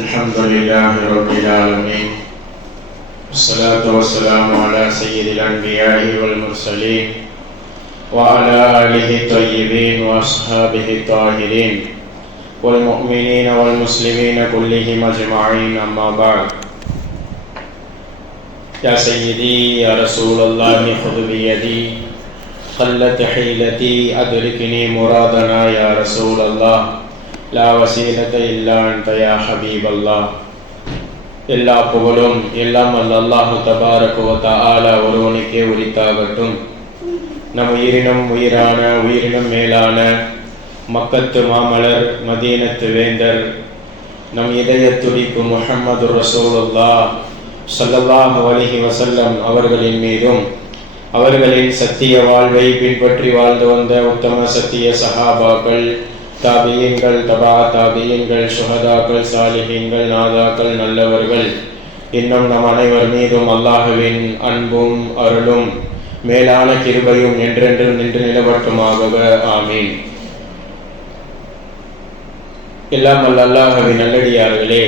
الحمد لله رب العالمين، والصلاة والسلام على سيد الأنبياء والمرسلين وعلى آله الطيبين وأصحابه الطاهرين والمؤمنين والمسلمين كلهم أجمعين، أما بعد. يا سيدي يا رسول الله خذ بيدي قلت حيلتي أدركني مرادنا يا رسول الله لا وسيلة إلا أنت يا حبيب الله. எல்லா புகழும் எல்லாம் அல்லாஹ் தபாரக வ தஆலா ஒருவனுக்கே உரித்தாகட்டும். நம் உயிரினும் உயிரான உயிரினும் மேலான மக்கத்து மாமலர் மதீனத்து வேந்தர் நம் இதய துடிப்பு முஹம்மது ரசூலுல்லாஹ் ஸல்லல்லாஹு அலைஹி வஸல்லம் அவர்களின் மீதும் அவர்களின் சத்திய வாழ்வை பின்பற்றி வாழ்ந்து வந்த உத்தம சத்திய சஹாபாக்கள், தாபியீன்கள், தபா தாபியீன்கள், சுஹதாக்கள், சாலிஹீன்கள், நாதாக்கள், நல்லவர்கள், இன்னும் நம் அனைவர் மீதும் அல்லாஹுவின் அன்பும் அருளும் மேலான கிருபையும் என்றென்றும் நின்று நிலவட்டுமாக. ஆமீன். எல்லாம் அல்லாஹுவின் நல்லடியார்களே,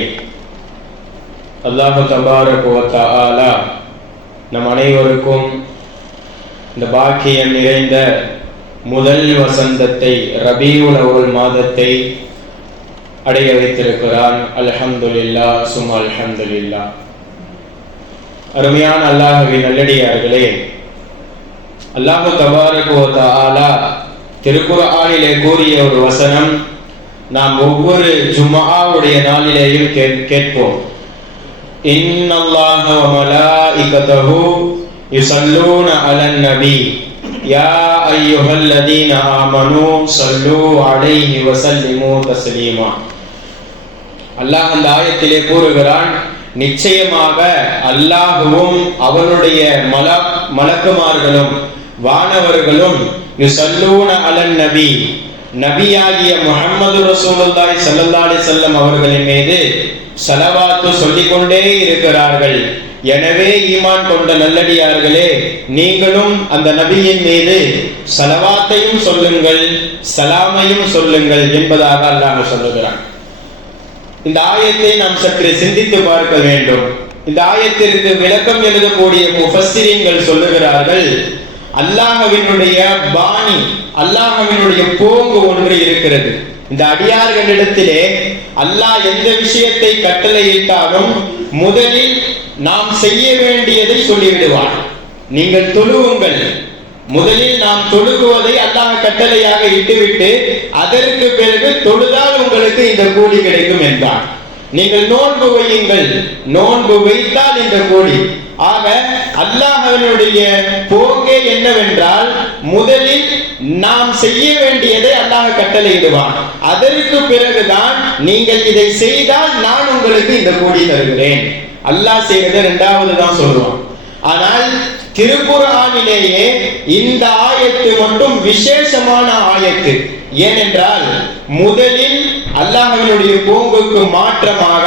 அல்லாஹு தபாரக வ தஆலா நம் அனைவருக்கும் இந்த பாக்கியம் நிறைந்த முதல் வசந்தத்தை, ரபீஉல் அவ்வல் மாதத்தை அடைய வைத்திருக்கிறான். அல்ஹம்துலில்லாஹ் சும்மா அல்ஹம்துலில்லாஹ். அருமையான அல்லாஹுவின் நல்லடியார்களே, அல்லாஹு தபாரக வ தஆலா திருக்குர்ஆனிலே கூறிய ஒரு வசனம் நாம் ஒவ்வொரு ஜும்ஆவுடைய நாளிலேயும் கேட்போம். இன்னல்லாஹ வ மலாயிகத்தஹு யுஸல்லூன அலன் நபி யா அய்யுஹல்லதீன ஆமனூ ஸல்லூ அலைஹி வ ஸல்லிமூ தஸ்லீமா. அல்லாஹ் அந்த ஆயத்திலே கூறுகிறான், நிச்சயமாக அல்லாஹ்வும் அவனுடைய மலக்குமார்களும் வானவர்களும் யுஸல்லூன அலன் நபி, நபியாகிய முஹம்மது ரசூலுல்லாஹி ஸல்லல்லாஹு அலைஹி வஸல்லம் அவர்களின் மீது ஸலவாத்து சொல்லிக்கொண்டே இருக்கிறார்கள். எனவே ஈமான் கொண்ட நல்லடியார்களே, நீங்களும் அந்த நபியின் மீது ஸலவாத்தையும் சொல்லுங்கள், சலாமையும் சொல்லுங்கள் என்பதாக அல்லாஹ் சொல்லுகிறான். இந்த ஆயத்தை நாம் சற்று சிந்தித்து பார்க்க வேண்டும். இந்த ஆயத்திற்கு விளக்கம் எழுதக்கூடிய முஃபஸ்ஸிரீன்கள் சொல்லுகிறார்கள், அல்லாஹ்வினுடைய பாணி, அல்லாஹ்வினுடைய போங்கு ஒன்று இருக்கிறது. இந்த அடியார்களிடத்திலே அல்லாஹ் எந்த விஷயத்தை கட்டளையிட்டாலும் முதலில் நாம் செய்ய வேண்டியதை சொல்லிவிடுவான். நீங்கள் தொழுவுங்கள், முதலில் நாம் தொழுகுவதை அல்லாஹ் கட்டளையாக இட்டுவிட்டு அதற்கு பிறகு தொழுதால் உங்களுக்கு இந்த கூலி கிடைக்கும் என்றான். நீங்கள் நோன்பு வையுங்கள், நோன்பு வைத்தால் இந்த கூலி. ஆக அல்லாஹ்வினுடைய போக்கே என்னவென்றால், முதலில் நாம் செய்ய வேண்டியதை அல்லாஹ் கட்டளையிடுவான். அதற்கு பிறகுதான் நீங்கள் இதை செய்தால் நான் உங்களுக்கு இந்த கூலி தருகிறேன். அல்லாஹ் செய்யறதை இரண்டாவது தான் சொல்லுவான். ஆனால் திருக்குர்ஆனிலேயே இந்த ஆயத்து மட்டும் விசேஷமான ஆயத்து. ஏனென்றால் முதலில் அல்லாஹ்வினுடைய போங்குக்கு மாற்றமாக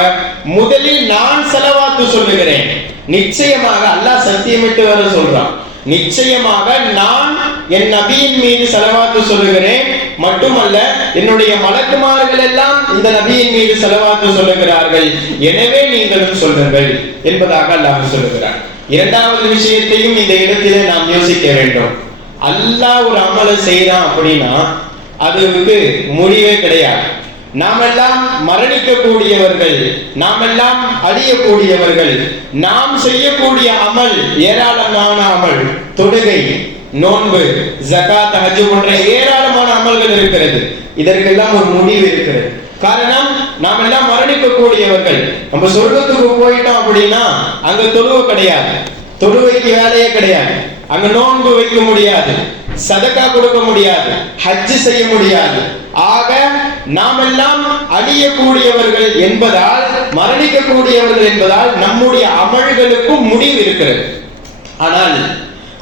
முதலில் நான் ஸலவாத்து சொல்லுகிறேன். நிச்சயமாக அல்லாஹ் சத்தியமிட்டு வர சொல்றான், நிச்சயமாக நான் என் நபியின் மீது ஸலவாத்து சொல்லுகிறேன். மட்டுமல்ல, என்னுடைய மலக்குமார்கள் எல்லாம் இந்த நபியின் மீது ஸலவாத்து சொல்லுகிறார்கள். எனவே நீங்களும் சொல்லுங்கள் என்பதாக அல்லாஹ் சொல்லுகிறார். இரண்டாவது விஷயத்தையும் இந்த இடத்திலே நாம் யோசிக்க வேண்டும். அல்லாஹ் ஒரு அமலை செய்யறான் அப்படின்னா அதுக்கு முடிவே கிடையாது. நாமெல்லாம் மரணிக்கக்கூடியவர்கள், நாமெல்லாம் அழியக்கூடியவர்கள். நாம் செய்யக்கூடிய அமல் ஏராளமான அமல், தொழுகை, நோன்பு, ஜகாத், ஹஜ் போன்ற ஏராளமான அமல்கள் இருக்கிறது. இதற்கெல்லாம் ஒரு முடிவு இருக்கிறது. காரணம், நாம் எல்லாம் மரணிக்கக்கூடியவர்கள். நம்ம சொர்க்கத்துக்கு போயிட்டோம் அப்படின்னா அங்க தொழுவை கிடையாது, தொழுவைக்கு வேலையே கிடையாது. அங்க நோன்பு வைக்க முடியாது, சதக்கா கொடுக்க முடியாது, ஹஜ் செய்ய முடியாது. ஆக நாம் எல்லாம் அழியக்கூடியவர்கள் என்பதால், மரணிக்கக்கூடியவர்கள் என்பதால் நம்முடைய அமல்களுக்கும் முடிவு இருக்கிறது. ஆனால்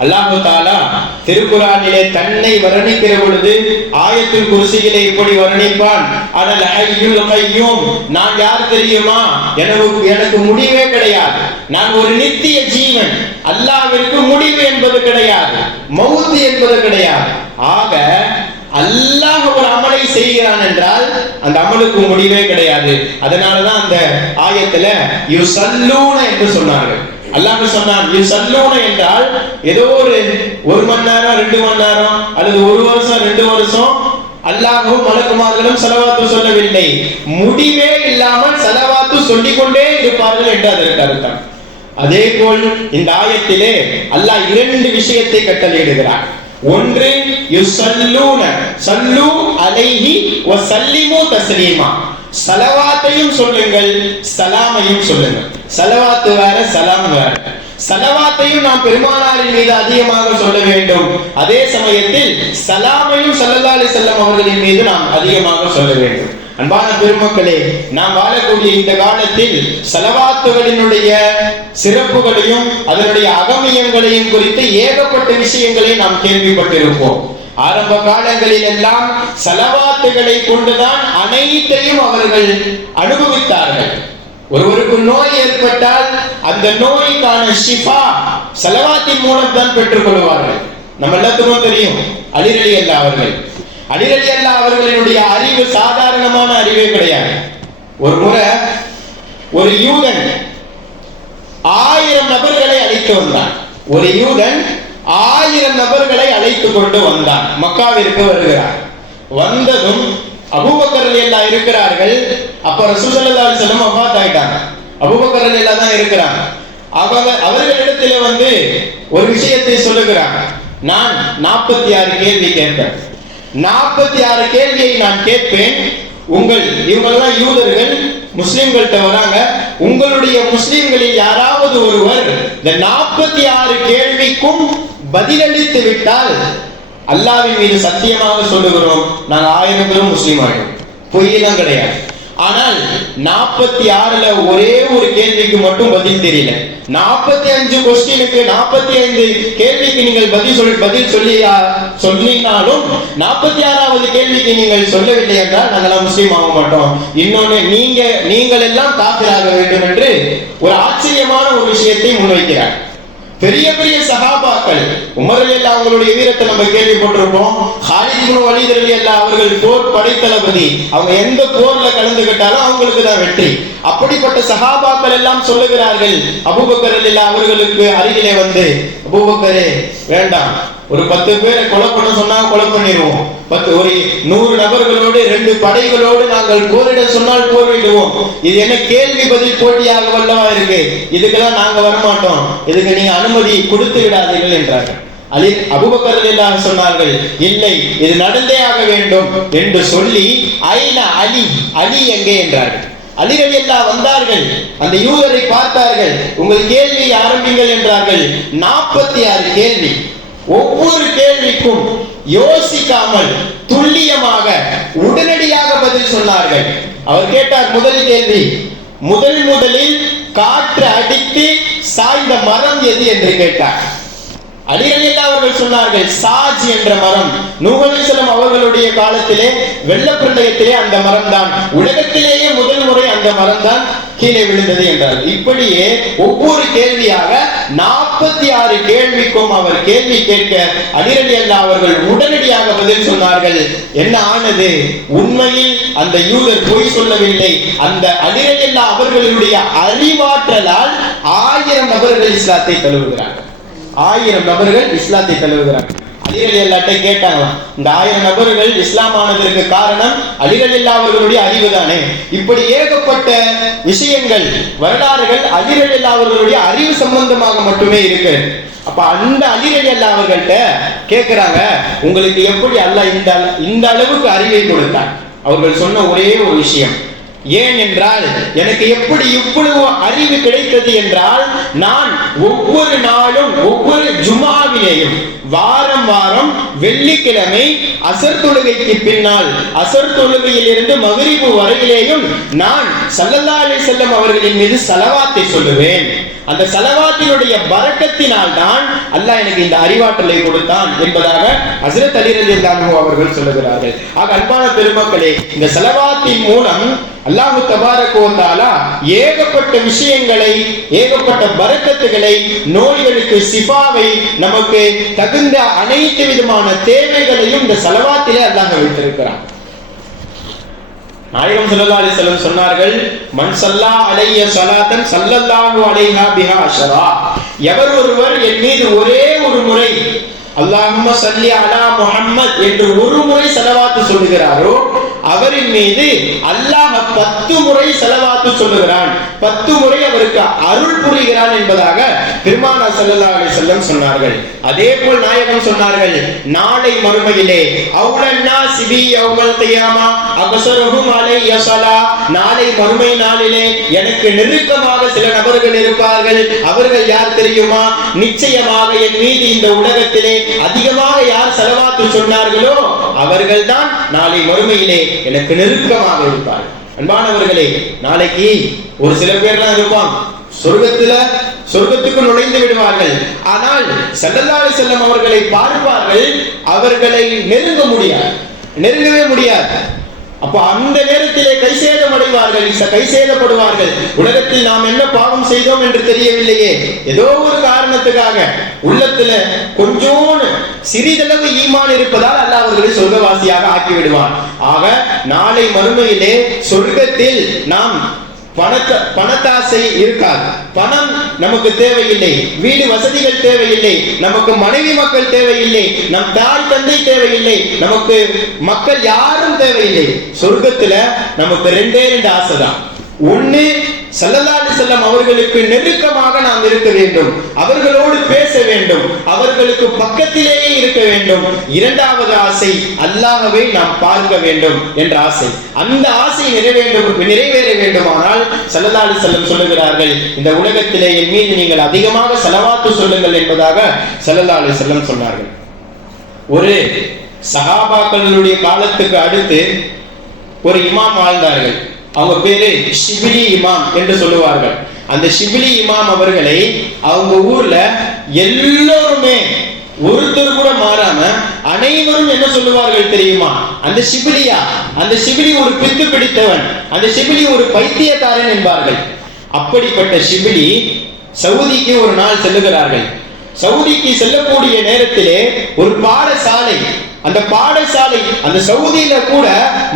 அல்லாஹ் தஆலா திருக்குர்ஆனிலே தன்னை வர்ணிக்கிற பொழுது ஆயத்துல் குர்சியிலே இப்படி வர்ணிப்பான், அனல் ஹய்யுல் கய்யூம், நான் யார் தெரியுமா, எனக்கு முடிவே கிடையாது, நான் ஒரு நித்திய ஜீவன். அல்லாஹ்விற்கு முடிவு என்பது கிடையாது, மவுத் என்பது கிடையாது. ஆக அல்லாஹ் ஒரு அமலை செய்கிறான் என்றால் அந்த அமலுக்கு முடிவே கிடையாது. அதனாலதான் அந்த ஆயத்துல யுஸல்லூன என்று சொன்னார்கள். அல்லாஹ் சொன்னான் யுஸல்லூன என்றால் ஏதோ ஒரு மணி நேரம் 2 மணி நேரம் அல்லது 1 வருஷம் 2 வருஷம் அல்லாஹ்வும் மலக்குமார்களும் ஸலவாத்து சொல்லவில்லை, முடிவே இல்லாமல் ஸலவாத்து சொல்லிக்கொண்டே இருப்பார்கள் என்று அதற்கு அர்த்தம். அதே போல் இந்த ஆயத்திலே அல்லாஹ் 2 விஷயத்தை கட்டளையிடுகிறார். ஒன்று யுஸல்லூன ஸல்லு அலைஹி வ ஸல்லிமு தஸ்லீமா, ஸலவாத்தையும் சொல்லுங்கள் ஸலாமையும் சொல்லுங்கள். ஸலவாத்து வேற சலாம் வேற. ஸலவாத்தையும் நாம் பெருமானாரின் மீது அதிகமாக சொல்ல வேண்டும், அதே சமயத்தில் ஸலாமையும் ஸல்லல்லாஹு அலைஹி வஸல்லம் அவர்களின் மீது நாம் அதிகமாக சொல்ல வேண்டும். அன்பான பெருமக்களே, நாம் வாழக்கூடிய இந்த காலத்தில் ஸலவாத்துகளினுடைய சிறப்புகளையும் அதனுடைய அகமியங்களையும் குறித்து ஏகப்பட்ட விஷயங்களை நாம் கேள்விப்பட்டிருப்போம். ஆரம்ப காலங்களில் எல்லாம் ஸலவாத்துகளை கொண்டுதான் அனைத்தையும் அவர்கள் அனுபவித்தார்கள். ஒருவருக்கு நோய் ஏற்பட்டால் அந்த நோய்க்கான ஷிஃபா ஸலவாத்தின் மூலம் தான் பெற்றுக் கொள்வார்கள். நம்ம எல்லாத்துக்கும் தெரியும் அலி ரலியல்லாஹு அவர்கள். அலி ரலியல்லாஹு அவர்களுடைய அறிவு சாதாரணமான அறிவே கிடையாது. ஒரு முறை ஒரு யூதன் 1000 நபர்களை அழைத்து வந்தான். ஒரு யூதன் 1000 நபர்களை அழைத்து கொண்டு வந்தான். மக்காவிற்கு வருகிறார். வந்ததும் அபூபக்கர் ரலியல்லாஹு இருக்கிறார்கள். அப்ப ரசூல் ஸல்லல்லாஹு அலைஹி வஸல்லம் வஃபாத் ஆயிட்டாங்க. அபூபக்கர் ரலியல்லாஹு தான் இருக்கிறாங்க. அவர்களிடத்தில் வந்து ஒரு விஷயத்தை சொல்லுகிறாங்க. நான் 46 கேள்வி கேட்பேன். 46 கேள்வியை நான் கேட்பேன். இவங்கெல்லாம் யூதர்கள் முஸ்லிம்கள்ட்ட வராங்க. உங்களுடைய முஸ்லிம்களில் யாராவது ஒருவர் இந்த 46 கேள்விக்கும் பதிலளித்து விட்டால் அல்லாஹ்வின் மீது சத்தியமாக சொல்லுகிறோம், நாங்கள் 1000 பேரும் முஸ்லீம் ஆயிடும். பொய்யெல்லாம் கிடையாது. ஆனால் 46ல ஒரே ஒரு கேள்விக்கு மட்டும் பதில் தெரியல. 45 கொஸ்டினுக்கு 45 கேள்விக்கு நீங்கள் பதில் சொல்லினாலும் 46வது கேள்விக்கு நீங்கள் சொல்லவில்லை என்றால் நாங்களாம் முஸ்லீம் ஆக மாட்டோம். இன்னொன்னு, நீங்கள் எல்லாம் காஃபிராக வேண்டும் என்று ஒரு ஆச்சரியமான ஒரு விஷயத்தை முன்வைக்கிறார். பெரிய பெரிய சஹாபாக்கள், உமர் ரலியல்லாஹு அவங்களுடைய வீரத்தை நம்ம கேள்விப்பட்டிருப்போம். காலித் இப்னு வலீத் ரலியல்லாஹு அவர்கள் போர் படைத்தளபதி. அவங்க எந்த போர்ல கலந்துக்கிட்டாலும் அவங்களுக்கு தான் வெற்றி. அப்படிப்பட்ட சஹாபாக்கள் எல்லாம் சொல்லுகிறார்கள் அபூபக்கர் ரலியல்லாஹு அவர்களுக்கு அருகிலே வந்து, அபூபக்கரே வேண்டாம், ஒரு 10 பேரை கொலை பண்ண சொன்னா கொலை பண்ணிடுவோம். ஒரு 100 நபர்களோடு 2 படைகளோடு நாங்கள் போரிட சொன்னால் போரிடுவோம். இது என்ன கேள்வி பதில் போட்டியாக வல்லவா இருக்கு? இதுக்கெல்லாம் நாங்க வரமாட்டோம். இதுக்கு நீங்க அனுமதி கொடுத்து விடாதீர்கள் என்றார்கள். அபூபக்கர் ரலியல்லாஹு சொன்னார்கள், இல்லை, இது நடந்தே ஆக வேண்டும் என்று சொல்லி ஐன அலி, அலி எங்கே என்றார்கள். அலி ரலியல்லாஹு வந்தார்கள். அந்த யூதரை பார்த்தார்கள். உங்கள் கேள்வி ஆரம்பிங்கள் என்றார்கள். 46 கேள்வி. ஒவ்வொரு கேள்விக்கும் யோசிக்காமல் துல்லியமாக உடனடியாக பதில் சொன்னார்கள். அவர் கேட்டார், முதல் கேள்வி, முதலில் காற்று அடித்து சாய்ந்த மரம் எது என்று கேட்டார். அலி ரலியல்லாஹு அவர்கள் சொன்னார்கள், சாஜ் என்ற மரம். நூஹ் அலைஹிஸ்ஸலாம் அவர்களுடைய காலத்திலே வெள்ளப்பிரளயத்திலே அந்த மரம் தான், உலகத்திலேயே முதல் முறை அந்த மரம் தான் கீழே விழுந்தது என்றார். இப்படியே ஒவ்வொரு கேள்வியாக 46 கேள்விக்கும் அவர் கேள்வி கேட்க அலி ரலியல்லாஹு அவர்கள் உடனடியாக பதில் சொன்னார்கள். என்ன ஆனது? உண்மையில் அந்த யூதர் பொய் சொல்லவில்லை. அந்த அலி ரலியல்லாஹு அவர்களுடைய அறிவாற்றலால் 1000 நபர்கள் இஸ்லாத்தை தழுவுகிறார்கள். 1000 நபர்கள் இஸ்லாத்தை தழுவுகிறார்கள். அலி ரலியல்லாஹு கேட்டாங்களாம், இந்த 1000 நபர்கள் இஸ்லாம் ஆனதற்கு காரணம் அலி ரலியல்லாஹு அவர்களுடைய அறிவு தானே? இப்படி ஏகப்பட்ட விஷயங்கள், வரலாறுகள் அலி ரலியல்லாஹு அவர்களுடைய அறிவு சம்பந்தமாக மட்டுமே இருக்கு. அப்ப அந்த அலி ரலியல்லாஹு அவர்கள்ட்ட கேட்கிறாங்க, உங்களுக்கு எப்படி அல்லாஹ் இந்த அளவுக்கு அறிவை கொடுத்தார்? அவர்கள் சொன்ன ஒரே ஒரு விஷயம், ஏன் என்றால் எனக்கு எப்படி இவ்வளவு அறிவு கிடைத்தது என்றால், நான் ஒவ்வொரு நாளும் ஒவ்வொரு ஜுமாவிலேயும் வாரம் வெள்ளிக்கிழமை அசர் தொழுகைக்கு பின்னால் அசர் தொழுகையில் இருந்து மக்ரிபு வரையிலேயும் நான் ஸல்லல்லாஹு அலைஹி வஸல்லம் அவர்களின் மீது ஸலவாத்தை சொல்லுவேன். அந்த ஸலவாத்தினுடைய பரக்கத்தினால் தான் அல்லாஹ் எனக்கு இந்த அறிவாற்றலை கொடுத்தான் என்பதாக ஹஜ்ரத் அலி ரலியல்லாஹு அன்ஹு அவர்கள் சொல்லுகிறார்கள். ஆக அன்பான பெருமக்களே, இந்த ஸலவாத்தின் மூலம் அல்லாஹ் தபாரக வ தஆலா ஏகப்பட்ட விஷயங்களை, ஏகப்பட்ட பரக்கத்துகளை, நோய்களுக்கு சிஃபாவை, நமக்கு தகுந்த அனைத்து விதமான தேவைகளையும் இந்த ஸலவாத்திலே அல்லாஹ் வைத்திருக்கிறான். நாயகம் ஸல்லல்லாஹு அலைஹி வஸல்லம் சொன்னார்கள், மன் ஸல்லா அலைய ஸலாத்தன் ஸல்லல்லாஹு அலைஹா பிஹா அஷரா. எவர் ஒருவர் என் மீது ஒரே ஒரு முறை அல்லாஹும்ம ஸல்லி அலா முஹம்மத் என்று ஒரு முறை ஸலவாத்து சொல்லுகிறாரோ அவரின் மீது அல்லாஹ் 10 முறை ஸலவாத்து சொல்லுகிறான், 10 முறை அவருக்கு அருள் புரிகிறான் என்பதாக பெருமானார் ஸல்லல்லாஹு அலைஹி வஸல்லம் சொன்னார்கள். அதே போல் நாயகம் சொன்னார்கள், நாளை மறுமையிலே அவுலன்னா சிபி யௌமல் கியாமா அக்ஸருஹும் அலைய ஸலா. நாளை மறுமை நாளிலே எனக்கு நெருக்கமாக சில நபர்கள் இருப்பார்கள். அவர்கள் யார் தெரியுமா? நிச்சயமாக என் மீது இந்த உலகத்திலே அதிகமாக யார் ஸலவாத்து சொன்னார்களோ அவர்கள்தான் நாளை மறுமையிலே எனக்கு நெருக்கமாக இருப்பார்கள். அன்பானவர்களே, நாளைக்கு ஒரு சில பேர்லாம் இருப்பாங்க, சொர்க்கத்துக்கு நுழைந்து விடுவார்கள். ஆனால் ஸல்லல்லாஹு அலைஹி வஸல்லம் அவர்களை பார்ப்பார்கள், அவர்களை நெருங்கவே முடியாது. அப்ப அந்த நேரத்திலே கைசேதம் அடைவார்கள், கைசேதப்படுவார்கள். உலகத்தில் நாம் என்ன பாவம் செய்தோம் என்று தெரியவில்லையே, ஏதோ ஒரு காரணத்துக்காக உள்ளத்துல கொஞ்சோன்னு சிறிதளவு ஈமான் இருப்பதால் அல்லாஹ் அவர்களை சொர்க்கவாசியாக ஆக்கி விடுவான். ஆக நாளை மறுமையிலே சொர்க்கத்தில் நாம் பணத்தாசை இருக்காது. பணம் நமக்கு தேவையில்லை, வீடு வசதிகள் தேவையில்லை, நமக்கு மனைவி மக்கள் தேவையில்லை, நம் தாய் தந்தை தேவையில்லை, நமக்கு மக்கள் யாரும் தேவையில்லை. சொர்க்கத்துல நமக்கு 2 ஆசை தான். ஒண்ணு, ஸல்லல்லாஹு அலைஹி வஸல்லம் அவர்களுக்கு நெருக்கமாக நாம் இருக்க வேண்டும், அவர்களோடு பேச வேண்டும், அவர்களுக்கு பக்கத்திலேயே இருக்க வேண்டும். 2வது ஆசை, அல்லாஹ்வை நாம் பார்க்க வேண்டும் என்ற ஆசை. அந்த ஆசை நிறைவேற வேண்டுமானால் ஸல்லல்லாஹு அலைஹி வஸல்லம் சொல்லுகிறார்கள், இந்த உலகத்திலே என் மீது நீங்கள் அதிகமாக ஸலவாத்து சொல்லுங்கள் என்பதாக ஸல்லல்லாஹு அலைஹி வஸல்லம் சொன்னார்கள். ஒரு சஹாபாக்களுடைய காலத்துக்கு அடுத்து ஒரு இமாம் வாழ்ந்தார்கள். அவங்க பேரு ஷிபிலி இமாம் என்று சொல்லுவார்கள். அந்த ஷிபிலி இமாம் அவர்களை அவங்க ஊர்ல எல்லோருமே ஒருத்தர் கூட மாறாம அனைவரும் என்ன சொல்லுவார்கள் தெரியுமா? அந்த ஷிபிலி ஒரு பித்து பிடித்தவன், அந்த ஷிபிலி ஒரு பைத்தியக்காரன் என்பார்கள். அப்படிப்பட்ட ஷிபிலி சவுதிக்கு ஒரு நாள் செல்லுகிறார்கள். சவுதிக்கு செல்லக்கூடிய நேரத்திலே ஒரு பாடசாலை, அந்த பாடசாலை அந்த சவுதியில கூட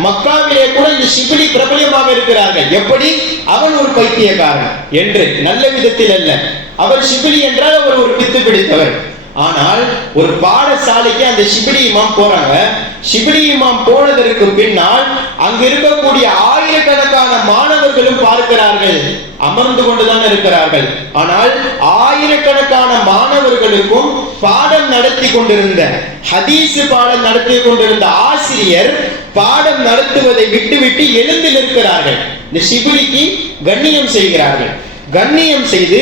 மக்காவிலே கூட இந்த ஷிபிலி பிரபலமாக இருக்கிறார்கள். எப்படி? அவன் ஒரு பைத்தியக்காரன் என்று, நல்ல விதத்தில் அல்ல. அவர் ஷிபிலி என்றால் அவர் ஒரு பித்து பிடித்தவர். ஆனால் ஒரு பாடசாலைக்கு அந்த ஷிபிலி இமாம் போறாங்க. ஷிபிலி இமாம் போனதற்கு பின்னால் அங்கு இருக்கக்கூடிய ஆயிரக்கணக்கான மாணவர்களும் பார்க்கிறார்கள், அமர்ந்து கொண்டுதான் இருக்கிறார்கள். ஆனால் ஆயிரக்கணக்கான மாணவர்களுக்கும் பாடம் நடத்தி கொண்டிருந்த, ஹதீஸ் பாடம் நடத்தி கொண்டிருந்த ஆசிரியர் பாடம் நடத்துவதை விட்டுவிட்டு எழுந்து நிற்கிறார்கள். இந்த ஷிபிலிக்கு கண்ணியம் செய்கிறார்கள். கண்ணியம் செய்து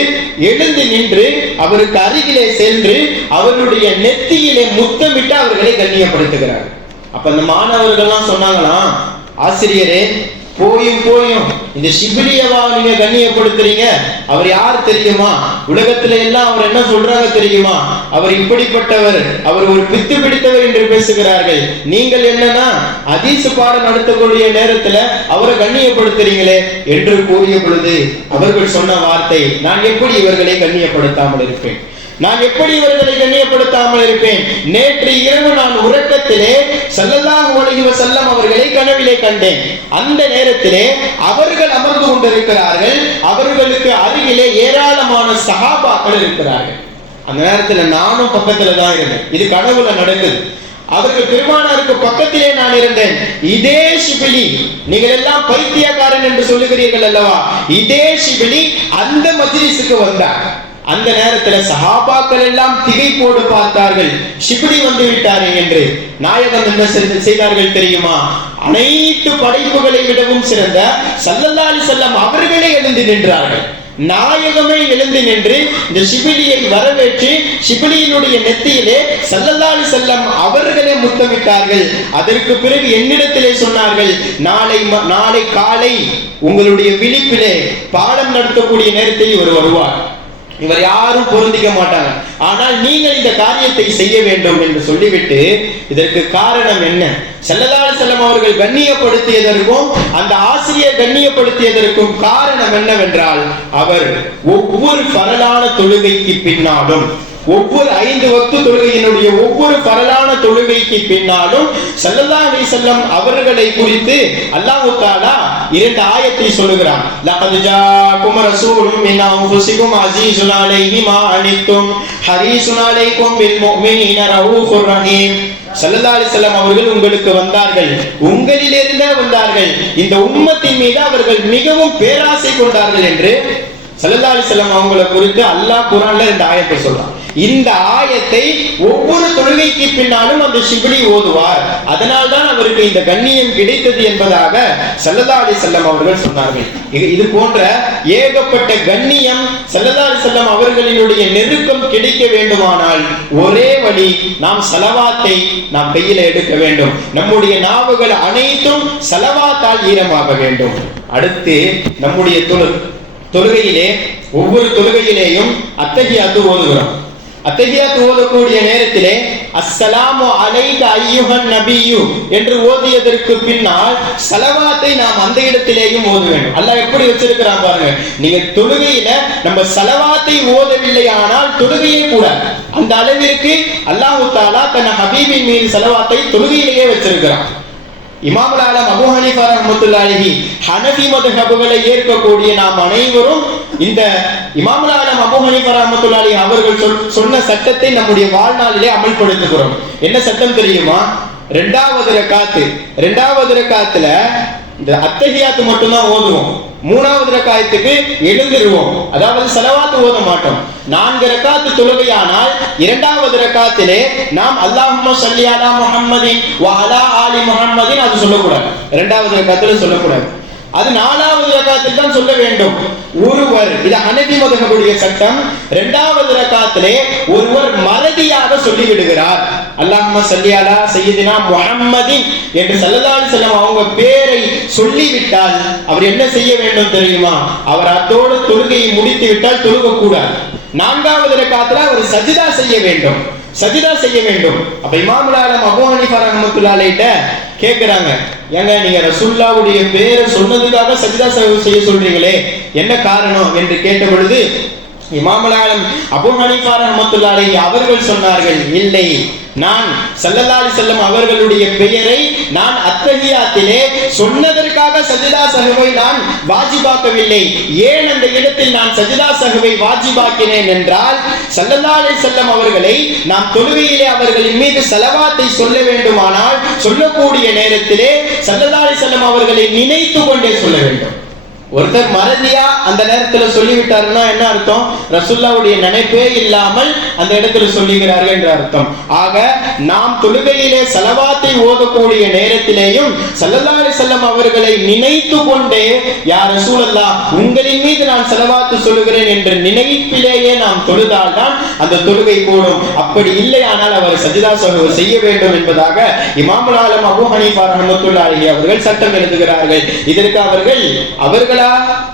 எழுந்து நின்று அவருக்கு அருகிலே சென்று அவருடைய நெத்தியிலே முத்தமிட்டு அவர்களை கண்ணியப்படுத்துகிறார். அப்ப அந்த மாணவர்கள்லாம் சொன்னாங்களாம், ஆசிரியரே போயும் இந்த ஷிபிலியவா நீங்க கண்ணியப்படுத்துறீங்க? அவர் யார் தெரியுமா? உலகத்துல எல்லாம் அவர் என்ன சொல்றாங்க தெரியுமா? அவர் இப்படிப்பட்டவர், அவர் ஒரு பித்து பிடித்தவர் என்று பேசுகிறார்கள். நீங்கள் என்னன்னா ஹதீஸ் பாடம் நடத்தக்கூடிய நேரத்துல அவரை கண்ணியப்படுத்துறீங்களே என்று கூறிய பொழுது அவர்கள் சொன்ன வார்த்தை, நான் எப்படி இவர்களை கண்ணியப்படுத்தாமல் இருப்பேன்? நான் எப்படி இவர்களை கண்ணியப்படுத்தாமல் இருப்பேன்? நேற்று இரவு நான் உறக்கத்திலே ஸல்லல்லாஹு அலைஹி வஸல்லம் அவர்களை கனவிலே கண்டேன். அந்த நேரத்திலே அவர்கள் அமர்ந்து கொண்டிருக்கிறார்கள், அவர்களுக்கு அருகிலே ஏராளமான சஹாபாக்கள் இருக்கிறார்கள். அந்த நேரத்துல நானும் பக்கத்துல தான் இருந்தேன். இது கனவுல நடக்குது. அவர்கள் பெருமானாருக்கு பக்கத்திலே நான் இருந்தேன். இதே ஷிபிலி, நீங்கள் எல்லாம் பைத்தியக்காரன் என்று சொல்லுகிறீர்கள் அல்லவா, இதே ஷிபிலி அந்த மஜ்லிஸுக்கு வந்தார். அந்த நேரத்தில் சஹாபாக்கள் எல்லாம் திகைப்போடு பார்த்தார்கள், ஷிபிலி வந்து விட்டாரே என்று. நாயகம் என்ன செய்தார்கள் தெரியுமா? அனைத்து படைப்புகளை விடவும் சிறந்த ஸல்லல்லாஹு அலைஹி வஸல்லம் அவர்களே எழுந்து நின்றார்கள். நாயகமே எழுந்து நின்று இந்த ஷிபிலியை வரவேற்று ஷிபிலியினுடைய நெத்தியிலே ஸல்லல்லாஹு அலைஹி வஸல்லம் அவர்களே முத்தமிட்டார்கள். அதற்கு பிறகு என்னிடத்திலே சொன்னார்கள், நாளை காலை உங்களுடைய விழிப்பிலே பாடம் நடத்தக்கூடிய நேரத்தில் இவர் வருவார். இவர் யாரும் பொருந்திக்க மாட்டாங்க. ஆனால் நீங்கள் இந்த காரியத்தை செய்ய வேண்டும் என்று சொல்லிவிட்டு, இதற்கு காரணம் என்ன? ஸல்லல்லாஹு அலைஹி வஸல்லம் அவர்கள் கண்ணியப்படுத்தியதற்கும் அந்த ஆசிரியர் கண்ணியப்படுத்தியதற்கும் காரணம் என்னவென்றால், அவர் ஒவ்வொரு ஃபரலான தொழுகைக்கு பின்னாலும், ஒவ்வொரு 5 வக்து தொழுகையினுடைய ஒவ்வொரு ஃபரலான தொழுகைக்கு பின்னாலும் ஸல்லல்லாஹு அலைஹி வஸல்லம் அவர்களை குறித்து அல்லாஹ் தஆலா 2 ஆயத்தை சொல்லுகிறான். லகத் ஜாஅக்கும் ரசூலும் மின் அன்ஃபுசிக்கும் அஸீஸுன் அலைஹி மா அனித்தும் ஹரீஸுன் அலைக்கும் பில் முஃமினீன ரഊஃபுர் ரஹீம். ஸல்லல்லாஹு அலைஹி வஸல்லம் அவர்கள் உங்களுக்கு வந்தார்கள், உங்களிலிருந்தே வந்தார்கள், இந்த உம்மத்தின் மீது அவர்கள் மிகவும் பேராசை கொண்டார்கள் என்று ஸல்லல்லாஹு அலைஹி வஸல்லம் அவங்களை குறித்து அல்லாஹ் குர்ஆன்ல 2 ஆயத்தை சொல்றான். இந்த ஆயத்தை ஒவ்வொரு தொழுகைக்கு பின்னாலும் அந்த ஷிப்லி ஓதுவார். அதனால்தான் அவருக்கு இந்த கண்ணியம் கிடைத்தது என்பதாக ஸல்லல்லாஹு அலைஹி வஸல்லம் அவர்கள் சொன்னார்கள். இது போன்ற ஏகப்பட்ட கண்ணியம் ஸல்லல்லாஹு அலைஹி வஸல்லம் அவர்களினுடைய நெருக்கம் கிடைக்க வேண்டுமானால் ஒரே வழி, நாம் ஸலவாத்தை நாம் கையில எடுக்க வேண்டும். நம்முடைய நாவுகள் அனைத்தும் ஸலவாத்தால் ஈரமாக வேண்டும். அடுத்து நம்முடைய தொழுகையிலே ஒவ்வொரு தொழுகையிலேயும் அத்தஹியாத்து ஓதுகிறோம். அத்தஹியாத்து ஓதக்கூடிய நேரத்திலே அஸ்ஸலாமு அலைக அய்யுஹன் நபியு என்று ஓதியதற்கு பின்னால் ஸலவாத்தை நாம் அந்த இடத்திலேயும் ஓத வேண்டும். அல்லாஹ் எப்படி வச்சிருக்கிறான் பாருங்க. நீங்க தொழுகையில நம்ம ஸலவாத்தை ஓதவில்லை ஆனால் தொழுகையே கூடாது. அந்த அளவிற்கு அல்லாஹ் தஆலா தன் ஹபீபின் மீது ஸலவாத்தை தொழுகையிலேயே வச்சிருக்கிறான். இமாமுல் ஆலம் அபூ ஹனீஃபா ரஹ்மத்துல்லாஹி அலைஹி ஹனஃபி மத்ஹபுகளை ஏற்கக்கூடிய நாம் அனைவரும் இந்த இமாமுல் ஆலம் அபூ ஹனீஃபா ரஹ்மத்துல்லாஹி அலைஹி அவர்கள் சொன்ன சட்டத்தை நம்முடைய வாழ்நாளிலே அமல்படுத்துகிறோம். என்ன சட்டம் தெரியுமா? இரண்டாவது ரக்காத்துல இந்த அத்தஹியாத்து மட்டும் தான் ஓதுவோம். 3வது ரக்காயத்துக்கு எழுந்திருவோம், அதாவது ஸலவாத் ஓத மாட்டோம். 4 ரக்காத்து தொழுகையானால் 2வது ரக்காத்திலே நாம் அல்லாஹும்ம ஸல்லி அலா முஹம்மதின் வ அலா ஆலி முஹம்மதின் அது சொல்லக்கூடாது. 2வது ரக்காத்துல சொல்லக்கூடாது. அது 4வது ரக்காத்தில் தான் சொல்ல வேண்டும். ஒருவர், இது ஹனஃபி மத்ஹபுடைய சட்டம், 2வது ரக்காத்திலே ஒருவர் மறதியாக சொல்லி விடுகிறார், அல்லாஹும்ம ஸல்லி அலா சய்யிதினா முஹம்மதின் என்று ஸல்லல்லாஹு அலைஹி வஸல்லம் அவங்க பேரை சொல்லிவிட்டால் அவர் என்ன செய்ய வேண்டும் தெரியுமா? அவர் அதோடு தொழுகையை முடித்து விட்டால் தொழுக கூடாது. 4வது ரக்காத்துல அவர் சஜிதா செய்ய வேண்டும். அப்ப இமாமுல் ஆலம் அபூ ஹனீஃபா ரஹ்மத்துல்லாஹி அலைஹி கேக்குறாங்க, ஏங்க நீங்க ரசூலுல்லாஹ்வுடைய பேரை சொன்னதுக்காக சஜிதா செய்ய சொல்றீங்களே, என்ன காரணம் என்று கேட்ட பொழுது இமாமுல் ஆலம் அபூ ஹனீஃபா ரஹ்மத்துல்லாஹி அலைஹி அவர்கள் சொன்னார்கள், இல்லை, நான் ஸல்லல்லாஹு அலைஹி வஸல்லம் அவர்களுடைய பெயரை நான் அத்தஹியாத்திலே சொன்னதற்காக சஜிதா சஹ்வை நான் வாஜிபாக்கவில்லை. ஏன் அந்த இடத்தில் நான் சஜிதா சஹ்வை வாஜிபாக்கினேன் என்றால், ஸல்லல்லாஹு அலைஹி வஸல்லம் அவர்களை நாம் தொழுகையிலே அவர்களின் மீது ஸலவாத்தை சொல்ல வேண்டுமானால் சொல்லக்கூடிய நேரத்திலே ஸல்லல்லாஹு அலைஹி வஸல்லம் அவர்களை நினைத்து கொண்டே சொல்ல வேண்டும். ஒருத்தர் மறதியா அந்த நேரத்துல சொல்லிவிட்டாருன்னா என்ன அர்த்தம்? ரசூலுல்லாஹ்வுடைய நினைப்பே இல்லாமல் அந்த இடத்துல சொல்லுகிறார்கள் என்ற அர்த்தம். ஆக நாம் தொழுகையிலே ஸலவாத்தை ஓதக்கூடிய நேரத்திலேயும் ஸல்லல்லாஹு அலைஹி வஸல்லம் அவர்களை நினைத்து கொண்டே, யா ரசூலல்லாஹ் உங்களின் மீது நான் ஸலவாத்து சொல்லுகிறேன் என்ற நினைப்பிலேயே நாம் தொழுதால்தான் அந்த தொழுகை கூடும். அப்படி இல்லையானால் அவர் சஜிதா செய்ய வேண்டும் என்பதாக இமாமுல் ஆலம் அபூ ஹனீஃபா ரஹ்மத்துல்லாஹி அலைஹி அவர்கள் சட்டம் எழுதுகிறார்கள். இதற்கு அவர்கள்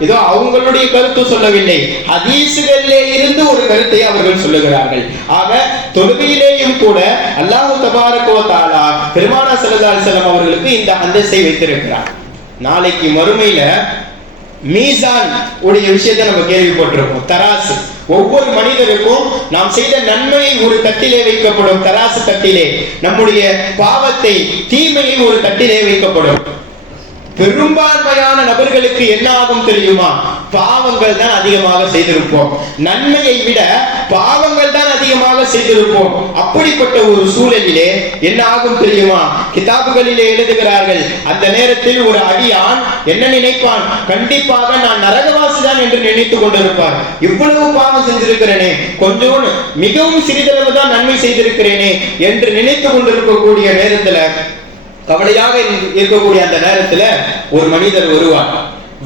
ஏதோ அவங்களுடைய கருத்து சொல்லவில்லை, ஹதீஸ்களிலே இருந்து ஒரு கருத்தை அவர்கள் சொல்லுகிறார்கள். ஆக தொழுகையிலேயும் கூட அல்லாஹ் தபாரக வ தஆலா பெருமானார் ஸல்லல்லாஹு அலைஹி வஸல்லம் அவர்களுக்கு இந்த அந்தஸ்தை வைத்திருக்கிறார். நாளைக்கு மறுமையில மீசான் உடைய விஷயத்தை நம்ம கேள்விப்பட்டிருக்கோம். தராசு, ஒவ்வொரு மனிதருக்கும் நாம் செய்த நன்மையை ஒரு தட்டிலே வைக்கப்படும், தராசு தட்டிலே நம்முடைய பாவத்தை தீமையை ஒரு தட்டிலே வைக்கப்படும். பெரும்பான்மையான நபர்களுக்கு என்ன ஆகும் தெரியுமா? பாவங்கள் தான் அதிகமாக செய்திருப்போம், நன்மையை விட பாவங்கள் தான் அதிகமாக செய்திருப்போம். அப்படிப்பட்ட ஒரு சூழலிலே என்ன ஆகும் தெரியுமா? கிதாபுகளிலே எழுதுகிறார்கள், அந்த நேரத்தில் ஒரு அடியான் என்ன நினைப்பான்? கண்டிப்பாக நான் நரகவாசிதான் என்று நினைத்துக் கொண்டிருப்பார். இவ்வளவு பாவம் செஞ்சிருக்கிறேனே, கொஞ்சம் மிகவும் சிறிதளவு தான் நன்மை செய்திருக்கிறேனே என்று நினைத்துக் கொண்டிருக்கக்கூடிய நேரத்துல, கவலையாக இருக்கக்கூடிய அந்த நேரத்துல ஒரு மனிதர் வருவார்.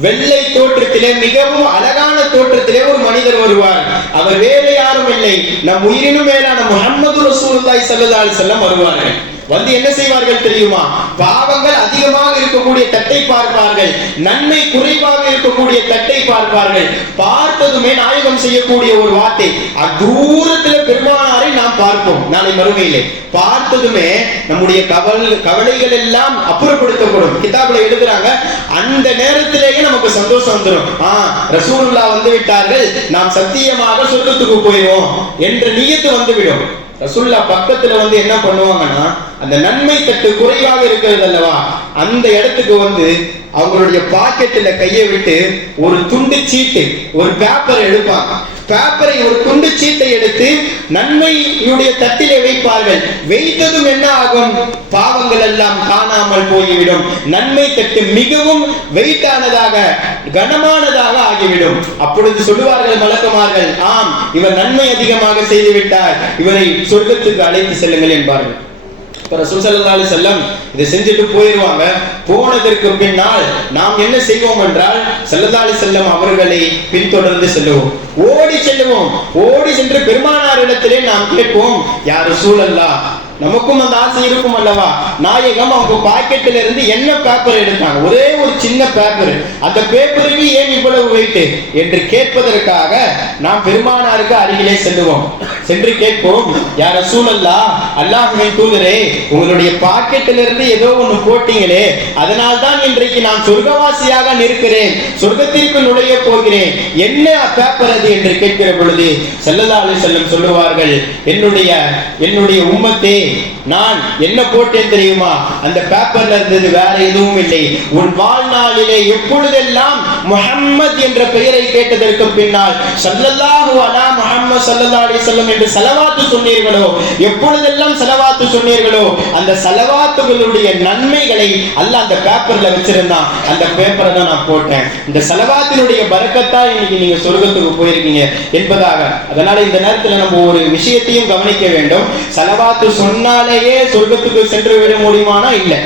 வெள்ளை தோற்றத்திலே, மிகவும் அழகான தோற்றத்திலே ஒரு மனிதர் வருவார். அவர் வேறு யாரும் இல்லை, நம் உயிரினும் மேலான முஹம்மது ரசூலுல்லாஹி ஸல்லல்லாஹு அலைஹி வஸல்லம் வருவார்கள். வந்து என்ன செய்வார்கள் தெரியுமா? பாவங்கள் அதிகமாக இருக்கக்கூடிய தட்டை பார்ப்பார்கள், நன்மை குறைவாக இருக்கக்கூடிய தட்டை பார்ப்பார்கள். பார்த்ததுமே நாயகம் செய்யக்கூடிய ஒரு வார்த்தை, தூரத்தில் பெருமானாரை நாம் பார்ப்போம். நாளை மறுமையிலே பார்த்ததுமே நம்முடைய கவலைகள் எல்லாம் அப்புறப்படுத்தப்படும். கிதாபுல எழுதுறாங்க, அந்த நேரத்திலேயே நமக்கு சந்தோஷம் வந்துடும். ரசூலுல்லாஹ் வந்து விட்டார்கள், நாம் சத்தியமாக சொர்க்கத்துக்கு போயிடுவோம் என்ற நியத்து வந்துவிடும். ரசூலுல்லாஹ் பக்கத்துல வந்து என்ன பண்ணுவாங்கன்னா, அந்த நன்மை தட்டு குறைவாக இருக்கிறது அல்லவா, அந்த இடத்துக்கு வந்து அவங்களுடைய பாக்கெட்ல கையை விட்டு ஒரு துண்டு சீட்டு, ஒரு பேப்பரை எடுப்பாங்க. பேப்பரை, ஒரு துண்டு சீட்டை எடுத்து நன்மையுடைய தட்டிலே வைப்பார்கள். வைத்ததும் என்ன ஆகும்? பாவங்கள் எல்லாம் காணாமல் போய்விடும். நன்மை தட்டு மிகவும் வெயிட்டானதாக, கனமானதாக ஆகிவிடும். அப்பொழுது சொல்லுவார்கள் மலக்குமார்கள், ஆம், இவர் நன்மை அதிகமாக செய்து விட்டார், இவரை சொர்க்கத்துக்கு அழைத்து செல்லுங்கள் என்பார்கள். ரசூல் ஸல்லல்லாஹு அலைஹி வஸல்லம் இதை செஞ்சுட்டு போயிடுவாங்க. போனதற்கு பின்னால் நாம் என்ன செய்வோம் என்றால், ஸல்லல்லாஹு அலைஹி வஸல்லம் அவர்களை பின்தொடர்ந்து செல்லுவோம், ஓடி செல்லுவோம். ஓடி சென்று பெருமானார் இடத்திலே நாம் கேட்போம், யா ரசூலல்லாஹ், நமக்கும் அந்த ஆசை இருக்கும் அல்லவா, நாயகம் அவங்க பாக்கெட்ல இருந்து என்ன பேப்பர் எடுத்தாங்க, ஒரே ஒரு சின்ன பேப்பர், அந்த பேப்பருக்கு ஏன் இவ்வளவு வெயிட் என்று கேட்பதற்காக நாம் பெருமானாருக்கு அருகிலே செல்லுவோம். சென்று கேட்போம், யா ரசூலல்லாஹ், அல்லாஹ்வின் தூதரே, உங்களுடைய பாக்கெட்ல இருந்து ஏதோ ஒன்று போட்டீங்களே, அதனால் தான் இன்றைக்கு நான் சொர்க்கவாசியாக நிற்கிறேன், சொர்க்கத்திற்கு நுழைய போகிறேன், என்ன பேப்பர் அது என்று கேட்கிற பொழுது ஸல்லல்லாஹு அலைஹி வஸல்லம் சொல்லுவார்கள், என்னுடைய உம்மத்தே, நான் என்ன போட்டேன் தெரியுமா? அந்த பேப்பர்ல இருந்தது வேற எதுவும் இல்லை. உன் வாழ்நாளிலே எப்பொழுதெல்லாம் முஹம்மத் என்ற பெயரை கேட்டதற்கு பின்னால் ஸல்லல்லாஹு அலா முஹம்மது ஸல்லல்லாஹு அலைஹி வஸல்லம் என்று ஸலவாத்து சொன்னீர்களோ, எப்பொழுதெல்லாம் ஸலவாத்து சொன்னீர்களோ, அந்த ஸலவாத்துகளுடைய நன்மைகளை அல்லாஹ் அந்த பேப்பர்ல வச்சிருந்தான். அந்த பேப்பரை தான் நான் போட்டேன். இந்த ஸலவாத்தினுடைய பரக்கத்தா இன்னைக்கு நீங்க சொர்க்கத்துக்கு போயிருக்கீங்க என்பதாக. அதனால இந்த நேரத்தில் நம்ம ஒரு விஷயத்தையும் கவனிக்க வேண்டும். ஸலவாத்து சொன்னாலேயே சொர்க்கத்துக்கு சென்று விட முடியுமானா? இல்லை.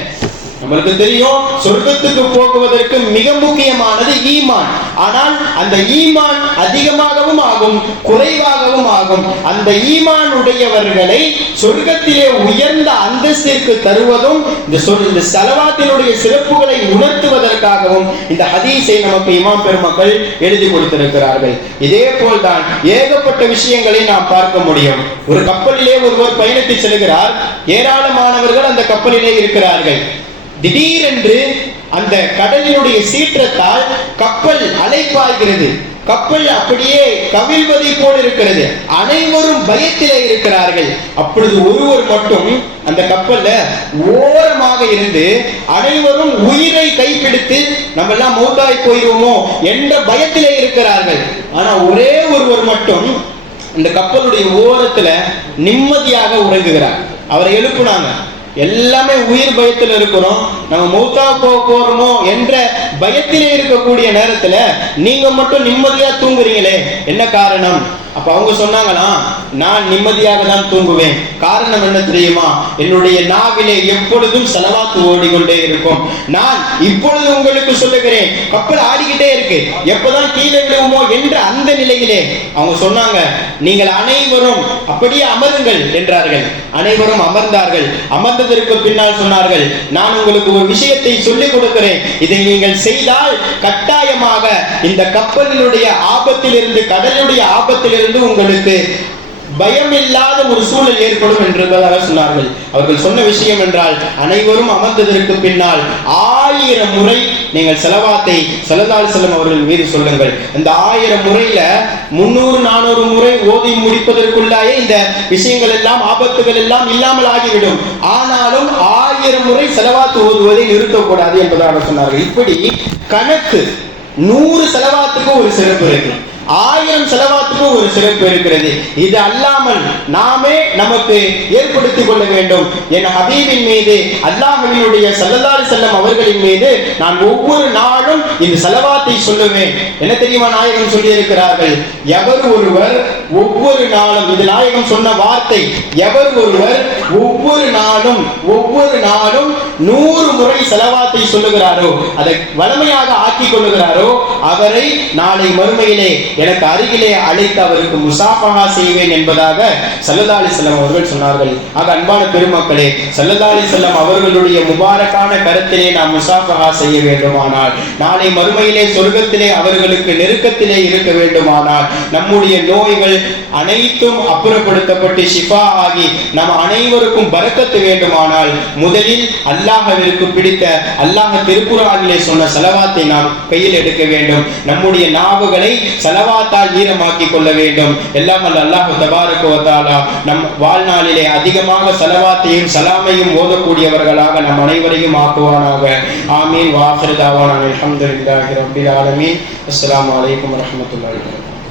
நம்மளுக்கு தெரியும், சொர்க்கத்துக்கு போகுவதற்கு மிக முக்கியமானது ஈமான். ஆனால் அந்த ஈமான் அதிகமாகவும் ஆகும், குறைவாகவும் ஆகும். அந்த ஈமான் உடையவர்களை சொர்க்கத்திலே உயர்ந்த அந்தஸ்திற்கு தருவதும் இந்த ஸலவாத்தினுடைய சிறப்புகளை உணர்த்துவதற்காகவும் இந்த ஹதீஸை நமக்கு இமாம் பெருமக்கள் எழுதி கொடுத்திருக்கிறார்கள். இதே போல்தான் ஏகப்பட்ட விஷயங்களை நாம் பார்க்க முடியும். ஒரு கப்பலிலே ஒருவர் பயணித்து செல்கிறார், ஏராளமானவர்கள் அந்த கப்பலிலே இருக்கிறார்கள். திடீரென்று அந்த கடலினுடைய சீற்றத்தால் கப்பல் அலைப்பாய்கிறது. கப்பல் அப்படியே கவிழ்வதை போல் இருக்கிறது. அனைவரும் பயத்திலே இருக்கிறார்கள். அப்பொழுது ஒருவர் மட்டும் அந்த கப்பல்ல ஓரமாக இருந்து அனைவரும் உயிரை கைப்பிடித்து நம்ம எல்லாம் மௌத்தாய் போயிருவோமோ என்ற பயத்திலே இருக்கிறார்கள். ஆனா ஒரே ஒருவர் மட்டும் அந்த கப்பலுடைய ஓரத்துல நிம்மதியாக உறங்குகிறார். அவரை எழுப்புனாங்க. எல்லாமே உயிர் பயத்தில் இருக்கிறோம், நம்ம மௌத்தா போறோமோ என்ற பயத்திலே இருக்கக்கூடிய நேரத்துல நீங்க மட்டும் நிம்மதியா தூங்குறீங்களே, என்ன காரணம்? அப்ப அவங்க சொன்னாங்களாம், நான் நிம்மதியாக தான் தூங்குவேன். காரணம் என்ன தெரியுமா? என்னுடைய நாவிலே எப்பொழுதும் ஸலவாத் ஓடிக்கொண்டே இருக்கும். நான் இப்பொழுது உங்களுக்கு சொல்லுகிறேன், கப்பல் ஆடிக்கிட்டே இருக்கு, எப்பதான் கீழே விழுவோமோ என்ற அந்த நிலையிலே அவங்க சொன்னாங்க, நீங்கள் அனைவரும் அப்படியே அமருங்கள் என்றார்கள். அனைவரும் அமர்ந்தார்கள். அமர்ந்ததற்கு பின்னால் சொன்னார்கள், நான் உங்களுக்கு ஒரு விஷயத்தை சொல்லிக் கொடுக்கிறேன், இதை நீங்கள் செய்தால் கட்டாயமாக இந்த கப்பலினுடைய ஆபத்திலிருந்து, கடலுடைய ஆபத்திலிருந்து உங்களுக்கு பயமில்லாத ஒரு சூழல் ஏற்படும் என்றதாக சொன்னார்கள். அவர்கள் சொன்ன விஷயம் என்றால், அனைவரும் அமர்ந்ததற்கு பின்னால் 1000 முறை நீங்கள் ஸலவாத்தை ஸல்லல்லாஹு அலைஹி வஸல்லம் அவர்கள் மீது சொல்லுங்கள். இந்த 1000 முறையில 300-400 முறை ஓதி முடிப்பதற்குள்ளாயே இந்த விஷயங்கள் எல்லாம், ஆபத்துகள் எல்லாம் இல்லாமல் ஆகிவிடும். ஆனாலும் 1000 முறை ஸலவாத் ஓதுவதை நிறுத்தக்கூடாது என்பதாக சொன்னார்கள். இப்படி கணக்கு 100 ஸலவாத்துக்கு ஒரு சிறப்பு இருக்கு, 1000 ஸலவாத்துக்கு ஒரு சிறப்பு இருக்கிறது. இது அல்லாமல் நாமே நமக்கு ஏற்படுத்திக் கொள்ள வேண்டும். என் ஹபீபின் மீது, அல்லாஹ்வினுடைய ஸல்லல்லாஹு அலைஹி வஸல்லம் அவர்களின் மீது நான் ஒவ்வொரு நாளும் இந்த ஸலவாத்தை சொல்லுவேன். என்ன தெரியுமா நாயகம் சொல்லி இருக்கிறார்கள், எவர் ஒருவர் ஒவ்வொரு நாளும், இது நாயகம் சொன்ன வார்த்தை, எவர் ஒருவர் ஒவ்வொரு நாளும் 100 முறை ஸலவாத்தை சொல்லுகிறாரோ, அதை வளமையாக ஆக்கிக் கொள்ளுகிறாரோ, அவரை நாளை மறுமையிலே எனக்கு அருகிலே அழைத்து அவருக்கு முசாஃபஹா செய்வேன் என்பதாக ஸல்லல்லாஹு அலைஹி வஸல்லம் அவர்கள் சொன்னார்கள். ஆக அன்பான பெருமக்களே, ஸல்லல்லாஹு அலைஹி வஸல்லம் அவர்களுடைய முபாரக்கான கரத்திலே நாம் முசாஃபஹா செய்ய வேண்டுமானால், நாளை மறுமையிலே சொர்க்கத்திலே அவர்களுக்கு நெருக்கத்திலே இருக்க வேண்டுமானால், நம்முடைய நோய்கள் அனைத்தும் அப்புறப்படுத்தப்பட்டு ஷிஃபா ஆகி நம் அனைவருக்கும் பரக்கத்து வேண்டுமானால், முதலில் அல்லாஹ்விற்கு பிடித்த அல்லாஹ் திருக்குர்ஆனிலே சொன்ன ஸலவாத்தை நாம் கையில் எடுக்க வேண்டும். நம்முடைய நாவுகளை ஸலவாத்தால் ஈரமாக்கிக் கொள்ள வேண்டும். எல்லாம் அல்லாஹ் தபாரக வ தஆலா நம் வாழ்நாளிலே அதிகமாக ஸலவாத்தையும் சலாமையும் ஓதக்கூடியவர்களாக நம் அனைவரையும் ஆக்குவானாக. ஆமீன். வ ஆகிரு தஅவானா அல்ஹம்துலில்லாஹி ரப்பில் ஆலமீன். அஸ்ஸலாமு அலைக்கும் வரஹ்மத்துல்லாஹி வபரகாத்துஹு.